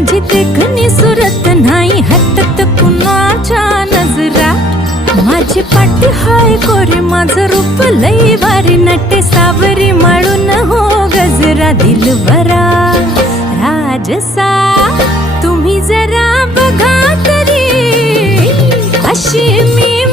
माझी देखणी सुरत नाही हटत कुणाच्या नजरा. माझी पाठी हाय कोरी माझं रूप लई भारी नटे सावरी माळून हो गजरा. दिलबरा राजसा तुम्ही जरा बघा तरी अशी मी